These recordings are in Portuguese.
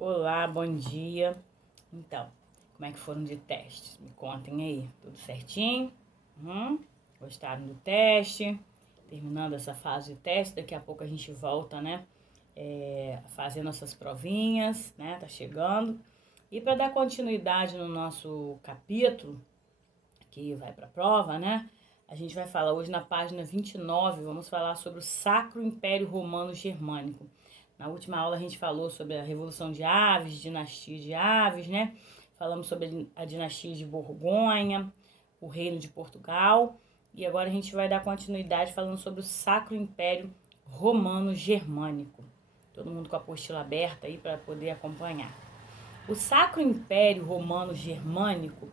Olá, bom dia. Então, como é que foram de testes? Me contem aí, tudo certinho? Gostaram do teste? Terminando essa fase de teste, daqui a pouco a gente volta, né? Fazendo essas provinhas, né? Tá chegando. E para dar continuidade no nosso capítulo, que vai para a prova, né? A gente vai falar hoje na página 29, vamos falar sobre o Sacro Império Romano Germânico. Na última aula a gente falou sobre a Revolução de Aves, dinastia de Aves, né? Falamos sobre a dinastia de Borgonha, o Reino de Portugal. E agora a gente vai dar continuidade falando sobre o Sacro Império Romano Germânico. Todo mundo com a apostila aberta aí para poder acompanhar. O Sacro Império Romano Germânico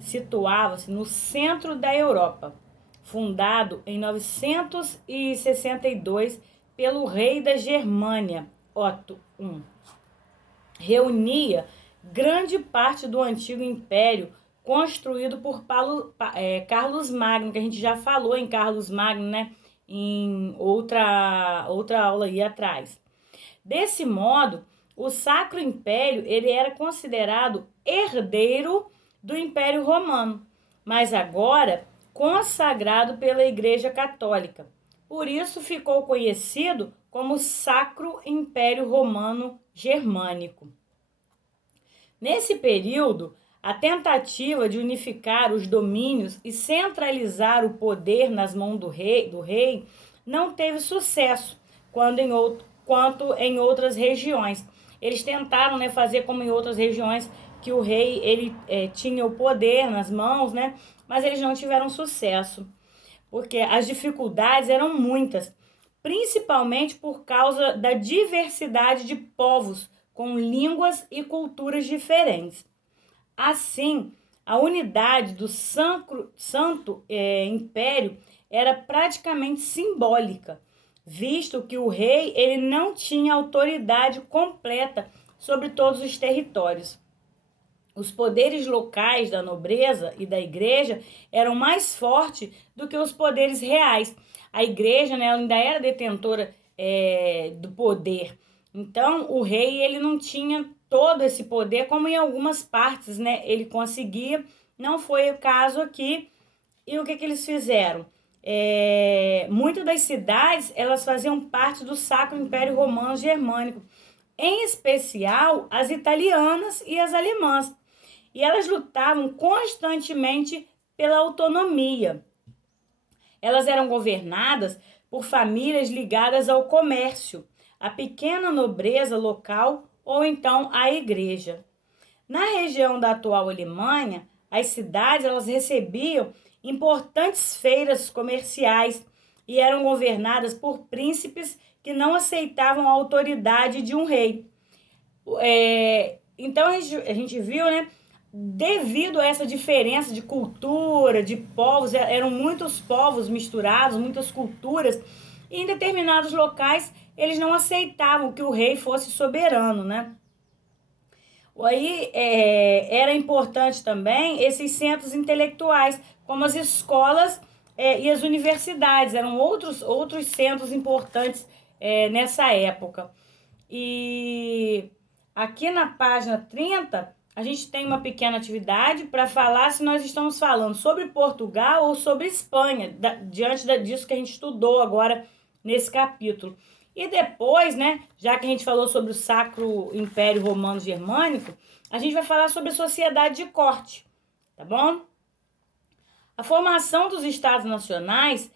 situava-se no centro da Europa, fundado em 962 pelo rei da Germânia, Otto I. Reunia grande parte do antigo império construído por Carlos Magno, que a gente já falou em Carlos Magno, né? Em outra aula aí atrás. Desse modo, o Sacro Império ele era considerado herdeiro do Império Romano, mas agora consagrado pela Igreja Católica. Por isso ficou conhecido como Sacro Império Romano Germânico. Nesse período, a tentativa de unificar os domínios e centralizar o poder nas mãos do rei não teve sucesso quanto em outras regiões. Eles tentaram, né, fazer como em outras regiões, que o rei ele tinha o poder nas mãos, né, mas eles não tiveram sucesso, porque as dificuldades eram muitas, principalmente por causa da diversidade de povos com línguas e culturas diferentes. Assim, a unidade do Santo Império era praticamente simbólica, visto que o rei ele não tinha autoridade completa sobre todos os territórios. Os poderes locais da nobreza e da igreja eram mais fortes do que os poderes reais. A igreja, né, ainda era detentora do poder. Então, o rei ele não tinha todo esse poder, como em algumas partes, né, ele conseguia. Não foi o caso aqui. E o que eles fizeram? Muitas das cidades elas faziam parte do Sacro Império Romano Germânico, em especial as italianas e as alemãs. E elas lutavam constantemente pela autonomia. Elas eram governadas por famílias ligadas ao comércio, à pequena nobreza local ou então à igreja. Na região da atual Alemanha, as cidades elas recebiam importantes feiras comerciais e eram governadas por príncipes que não aceitavam a autoridade de um rei. Então a gente viu, né? Devido a essa diferença de cultura, de povos, eram muitos povos misturados, muitas culturas, e em determinados locais eles não aceitavam que o rei fosse soberano, né? Aí era importante também esses centros intelectuais, como as escolas e as universidades, eram outros centros importantes nessa época. E aqui na página 30, a gente tem uma pequena atividade para falar se nós estamos falando sobre Portugal ou sobre Espanha, diante disso que a gente estudou agora nesse capítulo. E depois, né, já que a gente falou sobre o Sacro Império Romano Germânico, a gente vai falar sobre a sociedade de corte, tá bom? A formação dos Estados Nacionais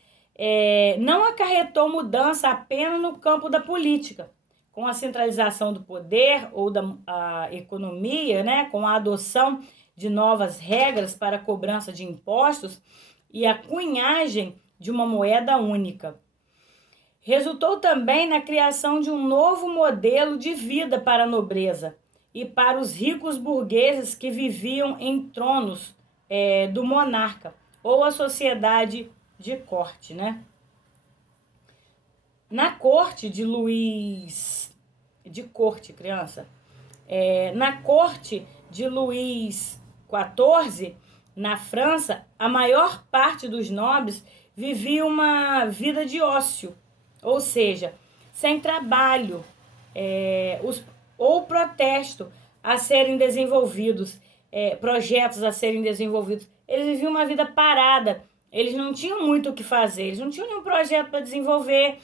não acarretou mudança apenas no campo da política, com a centralização do poder ou da economia, né, com a adoção de novas regras para a cobrança de impostos e a cunhagem de uma moeda única. Resultou também na criação de um novo modelo de vida para a nobreza e para os ricos burgueses que viviam em tronos do monarca ou a sociedade de corte, né? Na corte de na corte de Luís XIV, na França, a maior parte dos nobres vivia uma vida de ócio, ou seja, sem trabalho. ou protesto a serem desenvolvidos, projetos a serem desenvolvidos. Eles viviam uma vida parada, eles não tinham muito o que fazer, eles não tinham nenhum projeto para desenvolver,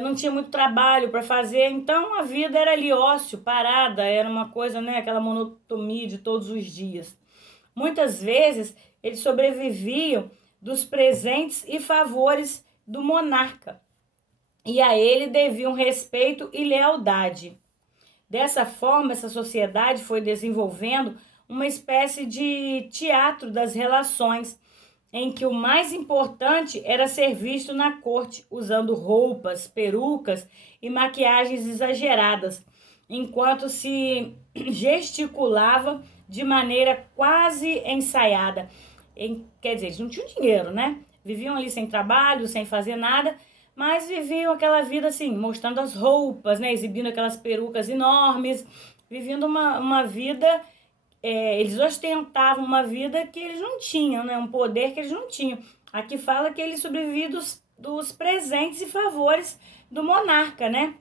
não tinha muito trabalho para fazer, então a vida era ali ócio, parada, era uma coisa, né, aquela monotonia de todos os dias. Muitas vezes eles sobreviviam dos presentes e favores do monarca, e a ele deviam respeito e lealdade. Dessa forma, essa sociedade foi desenvolvendo uma espécie de teatro das relações, em que o mais importante era ser visto na corte, usando roupas, perucas e maquiagens exageradas, enquanto se gesticulava de maneira quase ensaiada. Quer dizer, eles não tinham dinheiro, né? Viviam ali sem trabalho, sem fazer nada, mas viviam aquela vida assim, mostrando as roupas, né? Exibindo aquelas perucas enormes, vivendo uma vida. Eles ostentavam uma vida que eles não tinham, né? Um poder que eles não tinham. Aqui fala que eles sobreviviam dos presentes e favores do monarca, né?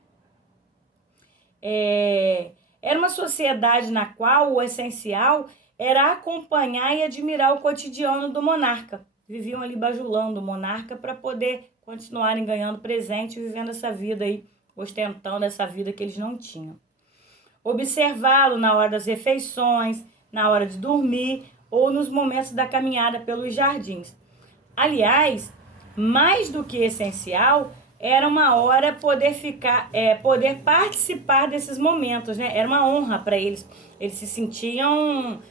Era uma sociedade na qual o essencial era acompanhar e admirar o cotidiano do monarca. Viviam ali bajulando o monarca para poder continuarem ganhando presente e vivendo essa vida aí, ostentando essa vida que eles não tinham. Observá-lo na hora das refeições, na hora de dormir ou nos momentos da caminhada pelos jardins. Aliás, mais do que essencial, era uma hora poder participar desses momentos, né? Era uma honra para eles. Eles se sentiam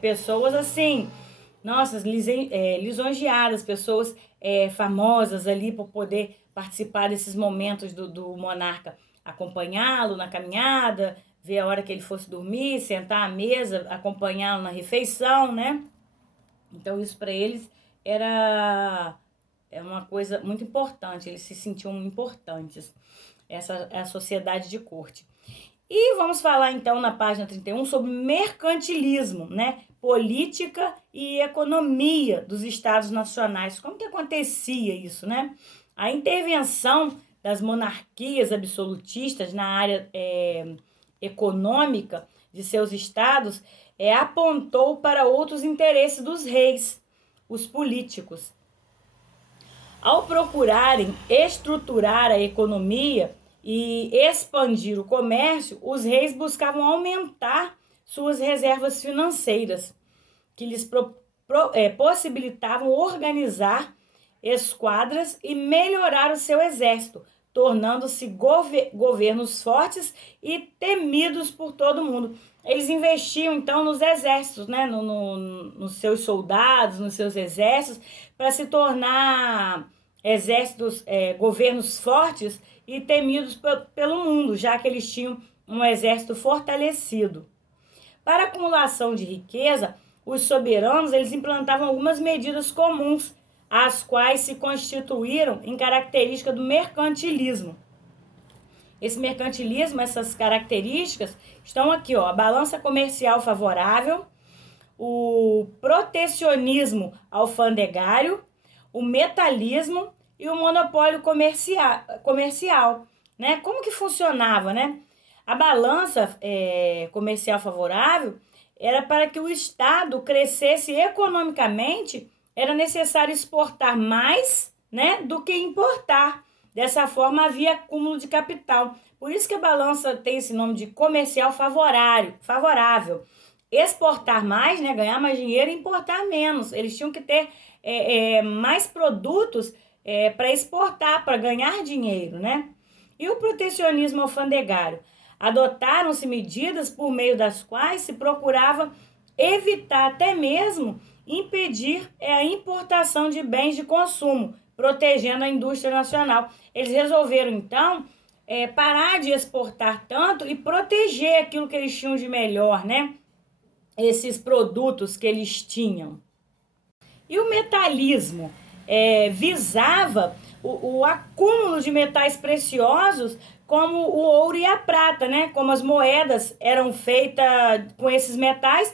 pessoas assim, nossa, lisonjeadas, pessoas famosas ali por poder participar desses momentos do monarca, acompanhá-lo na caminhada, ver a hora que ele fosse dormir, sentar à mesa, acompanhá-lo na refeição, né? Então isso para eles era uma coisa muito importante, eles se sentiam importantes. Essa é a sociedade de corte. E vamos falar então na página 31 sobre mercantilismo, né? Política e economia dos estados nacionais. Como que acontecia isso, né? A intervenção das monarquias absolutistas na área econômica de seus estados apontou para outros interesses dos reis, os políticos. Ao procurarem estruturar a economia e expandir o comércio, os reis buscavam aumentar suas reservas financeiras, que lhes possibilitavam organizar esquadras e melhorar o seu exército, tornando-se governos fortes e temidos por todo mundo. Eles investiam, então, nos exércitos, né? Nos seus soldados, nos seus exércitos, para se tornar exércitos, governos fortes e temidos pelo mundo, já que eles tinham um exército fortalecido. Para a acumulação de riqueza, os soberanos eles implantavam algumas medidas comuns, as quais se constituíram em característica do mercantilismo. Esse mercantilismo, essas características, estão aqui, ó, a balança comercial favorável, o protecionismo alfandegário, o metalismo e o monopólio comercial, né? Como que funcionava, né? A balança comercial favorável era para que o Estado crescesse economicamente, era necessário exportar mais, né, do que importar. Dessa forma, havia acúmulo de capital. Por isso que a balança tem esse nome de comercial favorável. Exportar mais, né, ganhar mais dinheiro e importar menos. Eles tinham que ter mais produtos para exportar, para ganhar dinheiro, né? E o protecionismo alfandegário? Adotaram-se medidas por meio das quais se procurava evitar até mesmo impedir a importação de bens de consumo, protegendo a indústria nacional. Eles resolveram, então, parar de exportar tanto e proteger aquilo que eles tinham de melhor, né? Esses produtos que eles tinham. E o metalismo visava o acúmulo de metais preciosos, como o ouro e a prata, né? Como as moedas eram feitas com esses metais,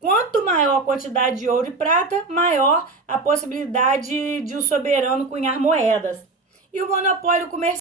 quanto maior a quantidade de ouro e prata, maior a possibilidade de o soberano cunhar moedas. E o monopólio comercial